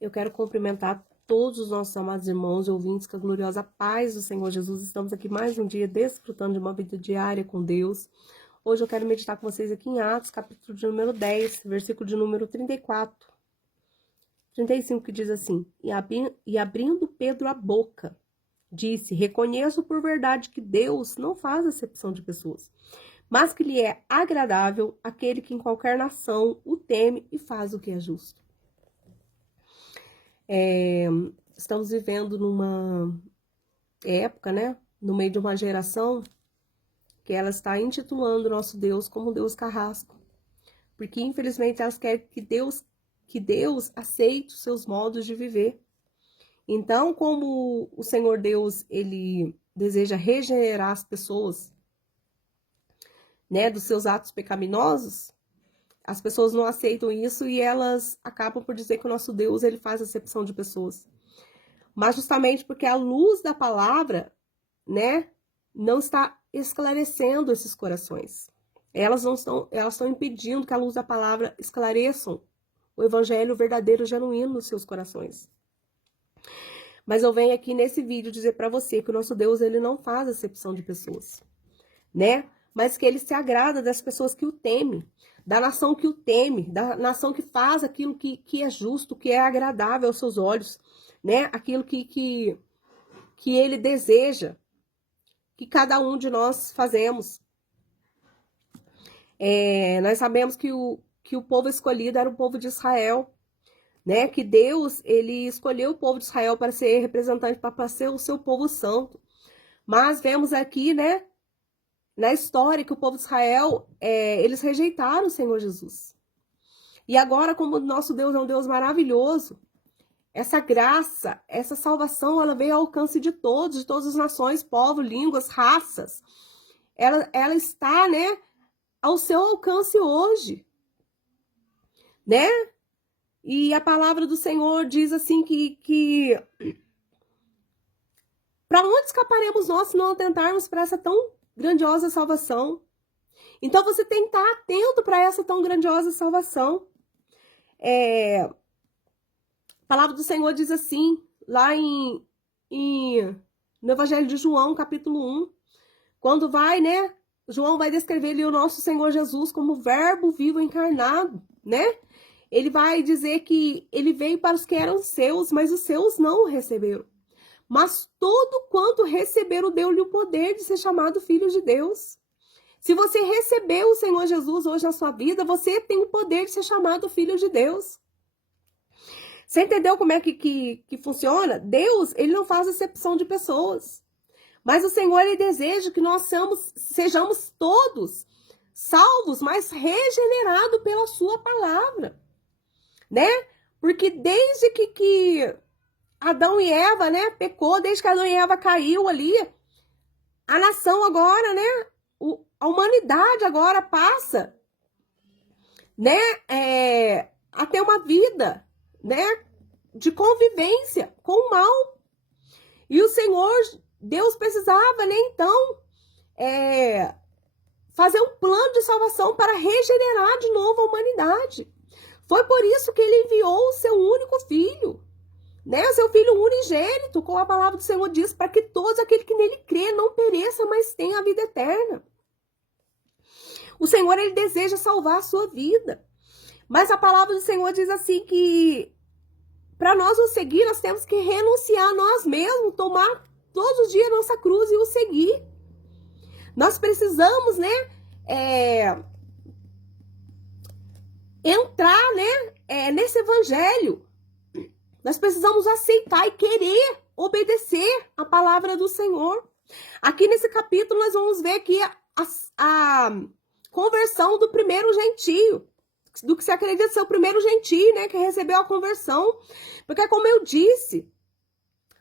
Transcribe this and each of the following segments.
Eu quero cumprimentar todos os nossos amados irmãos e ouvintes com a gloriosa paz do Senhor Jesus. Estamos aqui mais um dia desfrutando de uma vida diária com Deus. Hoje eu quero meditar com vocês aqui em Atos, capítulo de número 10, versículo de número 34, 35, que diz assim: E abrindo Pedro a boca, disse: Reconheço por verdade que Deus não faz acepção de pessoas, mas que lhe é agradável aquele que em qualquer nação o teme e faz o que é justo. Estamos vivendo numa época, né, no meio de uma geração que ela está intitulando o nosso Deus como Deus carrasco, porque infelizmente elas querem que Deus aceite os seus modos de viver. Então, como o Senhor Deus, ele deseja regenerar as pessoas, né, dos seus atos pecaminosos, as pessoas não aceitam isso e elas acabam por dizer que o nosso Deus, ele faz acepção de pessoas. Mas justamente porque a luz da palavra, né, não está esclarecendo esses corações. Elas estão impedindo que a luz da palavra esclareçam o evangelho verdadeiro, genuíno nos seus corações. Mas eu venho aqui nesse vídeo dizer para você que o nosso Deus, ele não faz acepção de pessoas, né? Mas que ele se agrada das pessoas que o temem, da nação que o teme, da nação que faz aquilo que é justo, que é agradável aos seus olhos, né? Aquilo que ele deseja que cada um de nós fazemos. Nós sabemos que o povo escolhido era o povo de Israel, né? Que Deus, ele escolheu o povo de Israel para ser representante, para ser o seu povo santo. Mas vemos aqui, né, na história, que o povo de Israel, eles rejeitaram o Senhor Jesus. E agora, como o nosso Deus é um Deus maravilhoso, essa graça, essa salvação, ela veio ao alcance de todas as nações, povos, línguas, raças. Ela está, né, ao seu alcance hoje, né? E a palavra do Senhor diz assim que para onde escaparemos nós se não atentarmos para essa tão grandiosa salvação? Então você tem que estar atento para essa tão grandiosa salvação. A palavra do Senhor diz assim, lá no Evangelho de João, capítulo 1, quando vai, né? João vai descrever ali o nosso Senhor Jesus como verbo vivo encarnado, né? Ele vai dizer que ele veio para os que eram seus, mas os seus não o receberam. Mas todo quanto receberam, deu-lhe o poder de ser chamado filho de Deus. Se você recebeu o Senhor Jesus hoje na sua vida, você tem o poder de ser chamado filho de Deus. Você entendeu como é que funciona? Deus, ele não faz acepção de pessoas. Mas o Senhor, ele deseja que nós sejamos todos salvos, mas regenerados pela sua palavra, né? Porque desde que Adão e Eva, né, pecou, desde que Adão e Eva caiu ali, a nação agora, né, a humanidade agora passa, né, a ter uma vida, né, de convivência com o mal. E o Senhor, Deus precisava, né, então, fazer um plano de salvação para regenerar de novo a humanidade. Foi por isso que ele enviou o seu único filho, né, o seu filho unigênito, como a palavra do Senhor diz, para que todos aqueles que nele crê não pereçam, mas tenham a vida eterna. O Senhor, ele deseja salvar a sua vida. Mas a palavra do Senhor diz assim que para nós o seguir, nós temos que renunciar a nós mesmos, tomar todos os dias nossa cruz e o seguir. Nós precisamos, né, entrar, né, nesse evangelho. Nós precisamos aceitar e querer obedecer a palavra do Senhor. Aqui nesse capítulo nós vamos ver aqui a conversão do primeiro gentio, do que se acredita ser o primeiro gentio, né, que recebeu a conversão. Porque como eu disse,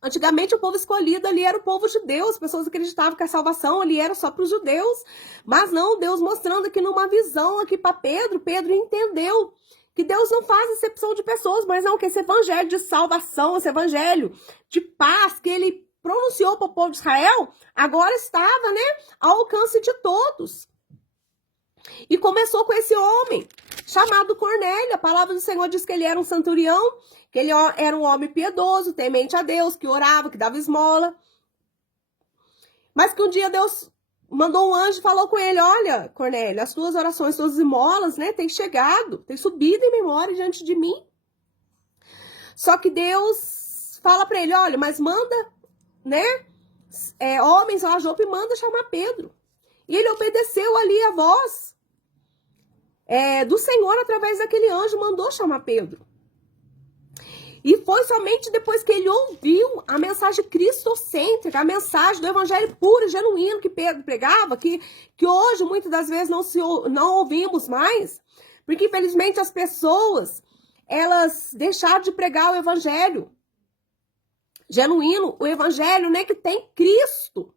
antigamente o povo escolhido ali era o povo judeu, as pessoas acreditavam que a salvação ali era só para os judeus. Mas não, Deus mostrando aqui numa visão aqui para Pedro, Pedro entendeu que Deus não faz exceção de pessoas, mas não, que esse evangelho de salvação, esse evangelho de paz que ele pronunciou para o povo de Israel, agora estava, né, ao alcance de todos. E começou com esse homem, chamado Cornélio. A palavra do Senhor diz que ele era um centurião, que ele era um homem piedoso, temente a Deus, que orava, que dava esmola. Mas que um dia Deus mandou um anjo e falou com ele: olha, Cornélio, as tuas orações, suas esmolas, né, têm chegado, têm subido em memória diante de mim. Só que Deus fala para ele: olha, mas manda, né, homens lá, Jope, e manda chamar Pedro. E ele obedeceu ali a voz do Senhor através daquele anjo, mandou chamar Pedro. E foi somente depois que ele ouviu a mensagem cristocêntrica, a mensagem do evangelho puro e genuíno que Pedro pregava, que hoje muitas das vezes não ouvimos mais, porque infelizmente as pessoas, elas deixaram de pregar o evangelho genuíno, o evangelho, né, que tem Cristo,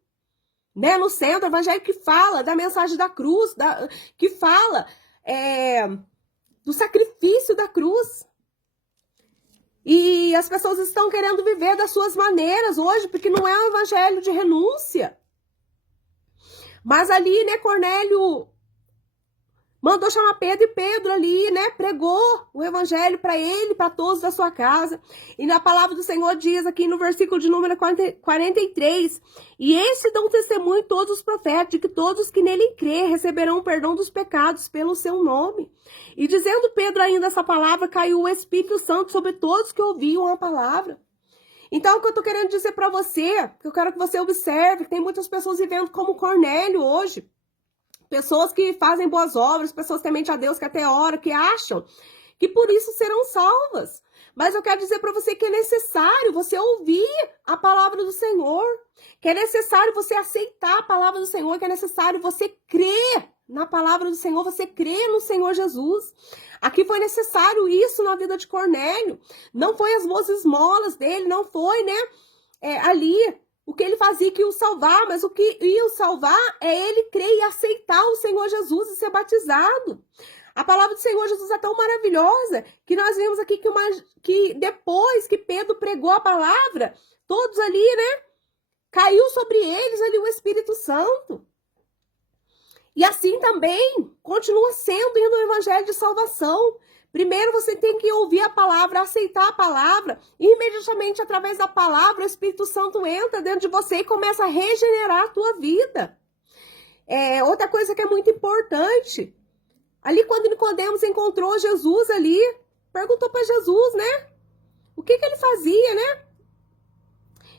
né, no centro, o evangelho que fala da mensagem da cruz, que fala do sacrifício da cruz. E as pessoas estão querendo viver das suas maneiras hoje, porque não é um evangelho de renúncia. Mas ali, né, Cornélio mandou chamar Pedro, e Pedro ali, né, pregou o evangelho para ele, para todos da sua casa. E na palavra do Senhor diz aqui no versículo de número 43, e esse dão testemunho todos os profetas, de que todos que nele crêem receberão o perdão dos pecados pelo seu nome. E dizendo Pedro ainda essa palavra, caiu o Espírito Santo sobre todos que ouviam a palavra. Então, o que eu tô querendo dizer para você, que eu quero que você observe, que tem muitas pessoas vivendo como Cornélio hoje. Pessoas que fazem boas obras, pessoas temente a Deus, que até ora, que acham que por isso serão salvas. Mas eu quero dizer para você que é necessário você ouvir a palavra do Senhor, que é necessário você aceitar a palavra do Senhor, que é necessário você crer na palavra do Senhor, você crer no Senhor Jesus. Aqui foi necessário isso na vida de Cornélio. Não foi as boas esmolas dele, não foi, né, ali o que ele fazia que ia o salvar, mas o que ia o salvar é ele crer e aceitar o Senhor Jesus e ser batizado. A palavra do Senhor Jesus é tão maravilhosa que nós vimos aqui que depois que Pedro pregou a palavra, todos ali, né, caiu sobre eles ali o Espírito Santo. E assim também continua sendo indo o evangelho de salvação. Primeiro você tem que ouvir a palavra, aceitar a palavra, e imediatamente através da palavra o Espírito Santo entra dentro de você e começa a regenerar a tua vida. Outra coisa que é muito importante, ali quando Nicodemos encontrou Jesus ali, perguntou para Jesus, né, o que ele fazia, né?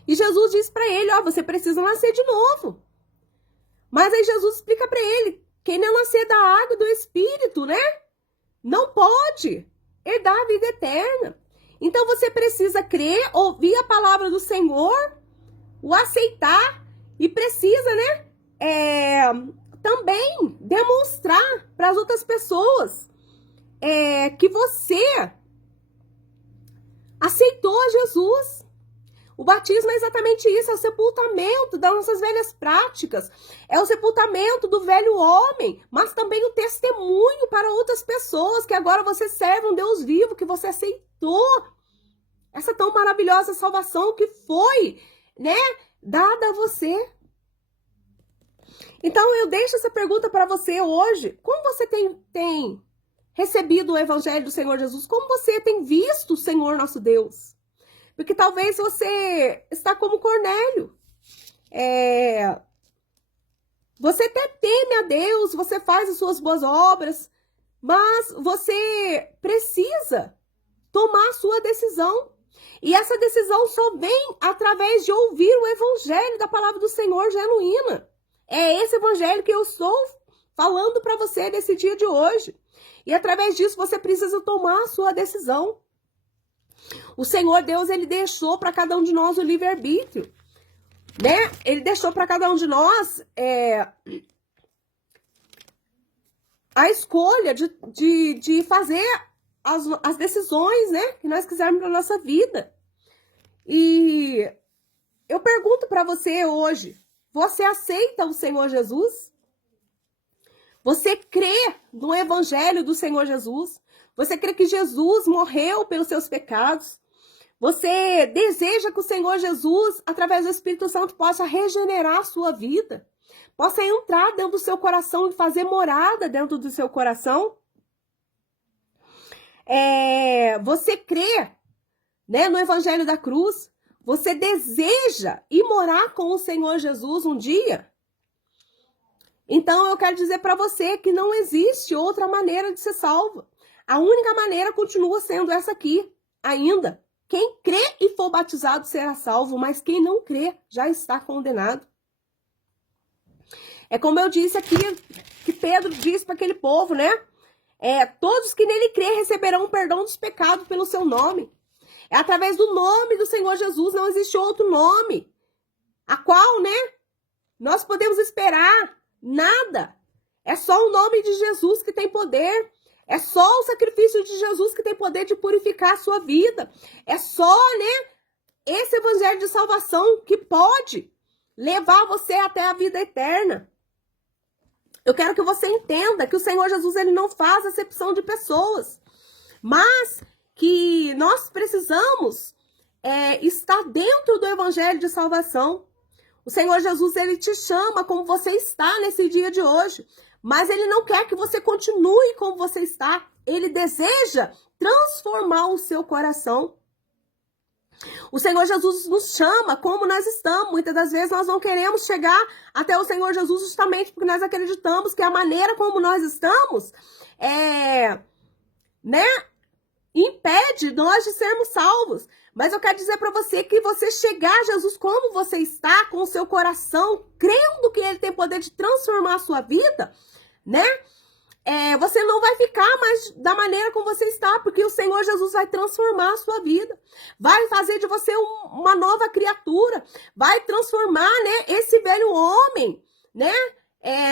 E Jesus disse para ele: ó, você precisa nascer de novo. Mas aí Jesus explica para ele, quem não nascer da água do Espírito, né, não pode herdar a vida eterna. Então você precisa crer, ouvir a palavra do Senhor, o aceitar e precisa, né, também demonstrar para as outras pessoas que você aceitou a Jesus. O batismo é exatamente isso, é o sepultamento das nossas velhas práticas, é o sepultamento do velho homem, mas também o testemunho para outras pessoas, que agora você serve um Deus vivo, que você aceitou essa tão maravilhosa salvação que foi, né, dada a você. Então eu deixo essa pergunta para você hoje: como você tem recebido o evangelho do Senhor Jesus? Como você tem visto o Senhor nosso Deus? Porque talvez você está como Cornélio. Você até teme a Deus, você faz as suas boas obras, mas você precisa tomar a sua decisão. E essa decisão só vem através de ouvir o evangelho da palavra do Senhor genuína. É esse evangelho que eu estou falando para você nesse dia de hoje. E através disso você precisa tomar a sua decisão. O Senhor Deus, ele deixou para cada um de nós o livre-arbítrio, né? Ele deixou para cada um de nós a escolha de fazer as decisões, né, que nós quisermos para nossa vida. E eu pergunto para você hoje: você aceita o Senhor Jesus? Você crê no evangelho do Senhor Jesus? Você crê que Jesus morreu pelos seus pecados? Você deseja que o Senhor Jesus, através do Espírito Santo, possa regenerar a sua vida? Possa entrar dentro do seu coração e fazer morada dentro do seu coração? Você crê, né, no Evangelho da Cruz? Você deseja ir morar com o Senhor Jesus um dia? Então eu quero dizer para você que não existe outra maneira de ser salvo. A única maneira continua sendo essa aqui, ainda. Quem crê e for batizado será salvo, mas quem não crê já está condenado. É como eu disse aqui, que Pedro disse para aquele povo, né? Todos que nele crê receberão o perdão dos pecados pelo seu nome. É através do nome do Senhor Jesus, não existe outro nome. A qual, né? Nós podemos esperar nada. É só o nome de Jesus que tem poder. É só o sacrifício de Jesus que tem poder de purificar a sua vida. É só, né, esse evangelho de salvação que pode levar você até a vida eterna. Eu quero que você entenda que o Senhor Jesus, ele não faz acepção de pessoas, mas que nós precisamos estar dentro do evangelho de salvação. O Senhor Jesus, ele te chama como você está nesse dia de hoje, mas ele não quer que você continue como você está. Ele deseja transformar o seu coração. O Senhor Jesus nos chama como nós estamos. Muitas das vezes nós não queremos chegar até o Senhor Jesus justamente porque nós acreditamos que a maneira como nós estamos impede nós de sermos salvos. Mas eu quero dizer para você que você chegar a Jesus como você está, com o seu coração, crendo que ele tem poder de transformar a sua vida, né? Você não vai ficar mais da maneira como você está, porque o Senhor Jesus vai transformar a sua vida, vai fazer de você uma nova criatura, vai transformar, né, esse velho homem, né,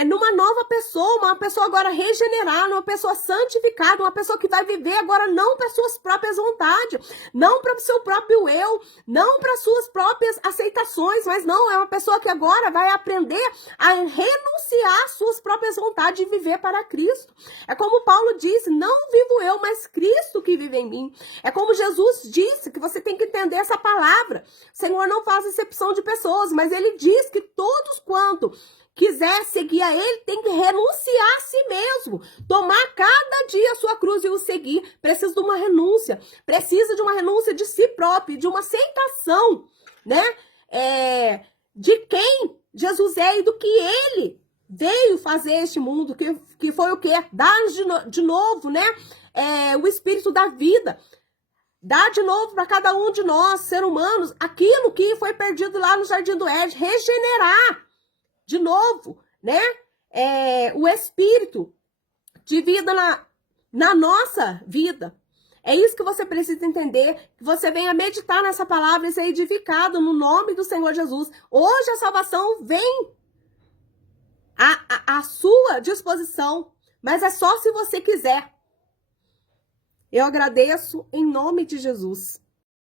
numa nova pessoa, uma pessoa agora regenerada, uma pessoa santificada, uma pessoa que vai viver agora não para suas próprias vontades, não para o seu próprio eu, não para suas próprias aceitações, mas não, é uma pessoa que agora vai aprender a renunciar às suas próprias vontades e viver para Cristo. É como Paulo disse, não vivo eu, mas Cristo que vive em mim. É como Jesus disse, que você tem que entender essa palavra. O Senhor não faz exceção de pessoas, mas ele diz que todos quanto quiser seguir a ele, tem que renunciar a si mesmo. Tomar cada dia a sua cruz e o seguir. Precisa de uma renúncia. Precisa de uma renúncia de si próprio, de uma aceitação, né? De quem Jesus é e do que ele veio fazer este mundo. Que foi o quê? Dar de novo, né? O espírito da vida. Dar de novo para cada um de nós, seres humanos, aquilo que foi perdido lá no Jardim do Éden. Regenerar. De novo, né? O espírito de vida na nossa vida. É isso que você precisa entender, que você venha meditar nessa palavra e ser edificado no nome do Senhor Jesus. Hoje a salvação vem à sua disposição, mas é só se você quiser. Eu agradeço em nome de Jesus.